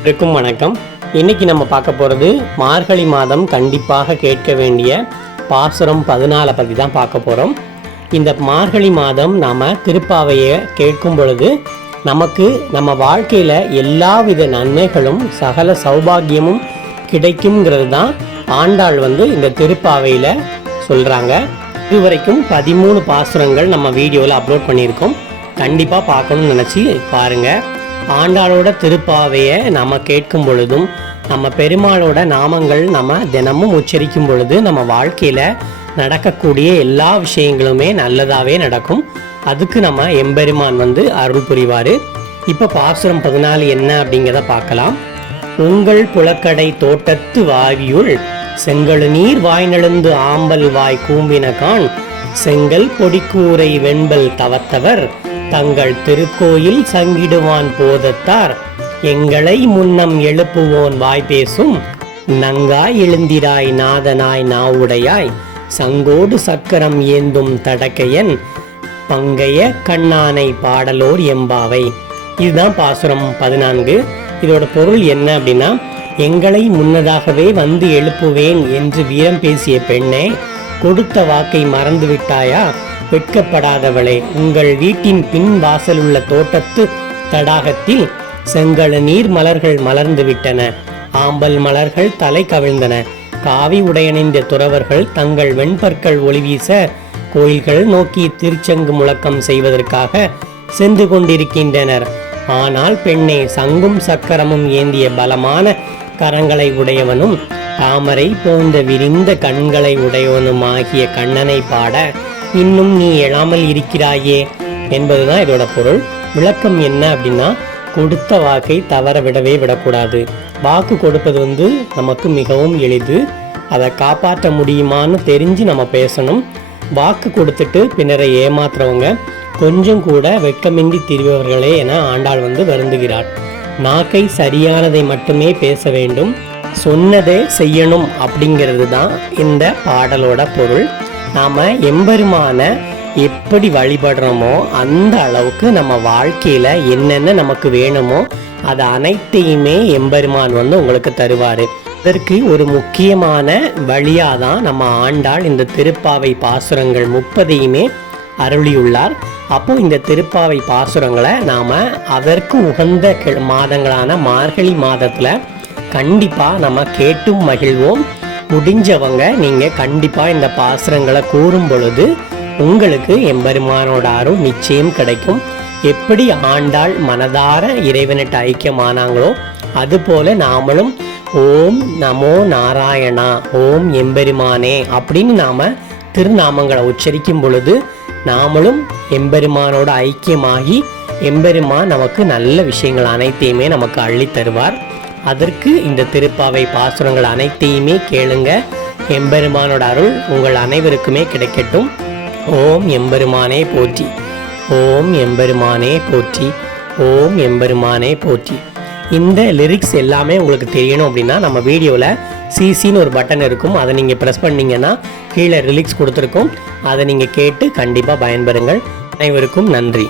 இருக்கும் வணக்கம். இன்னைக்கு நம்ம பார்க்க போகிறது மார்கழி மாதம் கண்டிப்பாக கேட்க வேண்டிய பாசுரம் பதினாலை பற்றி தான் பார்க்க போகிறோம் இந்த மார்கழி மாதம் நாம் திருப்பாவையை கேட்கும் பொழுது நமக்கு நம்ம வாழ்க்கையில் எல்லாவித நன்மைகளும் சகல சௌபாகியமும் கிடைக்குங்கிறது தான் ஆண்டாள் வந்து இந்த திருப்பாவையில் சொல்கிறாங்க இதுவரைக்கும் பதிமூணு பாசுரங்கள் நம்ம வீடியோவில் அப்லோட் பண்ணியிருக்கோம். கண்டிப்பாக பார்க்கணும்னு நினச்சி பாருங்கள் ஆண்டாளோட திருப்பாவையை நம்ம கேட்கும் பொழுதும் நம்ம பெருமாளோட நாமங்கள் நம்ம தினமும் உச்சரிக்கும் பொழுது நம்ம வாழ்க்கையில் நடக்கக்கூடிய எல்லா விஷயங்களுமே நல்லதாகவே நடக்கும். அதுக்கு நம்ம எம்பெருமான் வந்து அருள் புரிவார். இப்போ பாசுரம் பதினாலு என்ன அப்படிங்கிறத பார்க்கலாம். உங்கள் புலக்கடை தோட்டத்து வாவியுள் செங்கல் நீர் வாய்நெழுந்து ஆம்பல் வாய் கூம்பினகான் செங்கல் பொடிக்கூரை வெண்பல் தவத்தவர் தங்கள் திருக்கோயில் சங்கிடுவான் போதத்தார். எங்களை முன்னம் எழுப்புவோன் வாய் பேசும். நங்காய் எழுந்திராய் நாதனாய் நாவுடையாய். சங்கோடு சக்கரம் ஏந்தும் தடக்கையன். பங்கைய கண்ணானை பாடலோர் எம்பாவை. இதுதான் பாசுரம் பதினான்கு. இதோட பொருள் என்ன அப்படின்னா எங்களை முன்னதாகவே வந்து எழுப்புவேன் என்று வீரம் பேசிய பெண்ணே கொடுத்த வாக்கை மறந்து விட்டாயா வெட்கப்படாதவளே உங்கள் வீட்டின் பின் வாசலுள்ள தோட்டத்து தடாகத்தில் செங்கல நீர் மலர்கள் மலர்ந்து விட்டன ஆம்பல் மலர்கள் தலை கவிழ்ந்தன. காவி உடையணிந்த துறவர்கள் தங்கள் வெண்பற்கள் ஒளிவீச கோயில்கள் நோக்கி திருச்சங்கு முழக்கம் செய்வதற்காக சென்று கொண்டிருக்கின்றனர். ஆனால் பெண்ணே சங்கும் சக்கரமும் ஏந்திய பலமான கரங்களை உடையவனும் தாமரை போன்ற விரிந்த கண்களை உடையவனுமாகிய கண்ணனை பாட இன்னும் நீ எழாமல் இருக்கிறாயே என்பதுதான் இதோட பொருள். விளக்கம் என்ன அப்படின்னா கொடுத்த வாக்கை தவற விடவே விடக்கூடாது. வாக்கு கொடுப்பது வந்து நமக்கு மிகவும் எளிது. அதை காப்பாற்ற முடியுமான்னு தெரிஞ்சு நம்ம பேசணும். வாக்கு கொடுத்துட்டு பின்னரை ஏமாத்துறவங்க கொஞ்சம் கூட வெட்கமின்றி திரிபவர்களே என ஆண்டாள் வந்து வருந்துகிறார் நாக்கை சரியானதை மட்டுமே பேச வேண்டும். சொன்னதே செய்யணும் அப்படிங்கிறது தான் இந்த பாடலோட பொருள். நாம் எம்பெருமான எப்படி வழிபடுறோமோ அந்த அளவுக்கு நம்ம வாழ்க்கையில் என்னென்ன நமக்கு வேணுமோ அது அனைத்தையுமே எம்பெருமான் வந்து உங்களுக்கு தருவார். இதற்கு ஒரு முக்கியமான வழியாக தான் நம்ம ஆண்டாள் இந்த திருப்பாவை பாசுரங்கள் முப்பதையுமே அருளியுள்ளார். அப்போ இந்த திருப்பாவை பாசுரங்களை நாம் அதற்கு உகந்த மாதங்களான மார்கழி மாதத்தில் கண்டிப்பாக நம்ம கேட்டும் மகிழ்வோம். முடிஞ்சவங்க நீங்கள் கண்டிப்பாக இந்த பாசுரங்களை கூறும் பொழுது உங்களுக்கு எம்பெருமானோட அருள் நிச்சயம் கிடைக்கும். எப்படி ஆண்டாள் மனதார இறைவனிட்ட ஐக்கியமானாங்களோ அதுபோல நாமளும் ஓம் நமோ நாராயணா ஓம் எம்பெருமானே அப்படின்னு நாம திருநாமங்களை உச்சரிக்கும் பொழுது நாமளும் எம்பெருமானோட ஐக்கியமாகி எம்பெருமான் நமக்கு நல்ல விஷயங்கள் அனைத்தையுமே நமக்கு அள்ளி தருவார் அதற்கு இந்த திருப்பாவை பாசுரங்கள் அனைத்தையுமே கேளுங்க. எம்பெருமானோட அருள் உங்கள் அனைவருக்குமே கிடைக்கட்டும். ஓம் எம்பெருமானே போற்றி. ஓம் எம்பெருமானே போற்றி. ஓம் எம்பெருமானே போற்றி. இந்த லிரிக்ஸ் எல்லாமே உங்களுக்கு தெரியணும் அப்படின்னா நம்ம வீடியோவில் சிசின்னு ஒரு பட்டன் இருக்கும். அதை நீங்கள் ப்ரெஸ் பண்ணீங்கன்னா கீழே ரிலிக்ஸ் கொடுத்துருக்கோம். அதை நீங்கள் கேட்டு கண்டிப்பாக பயன்பெறுங்கள். அனைவருக்கும் நன்றி.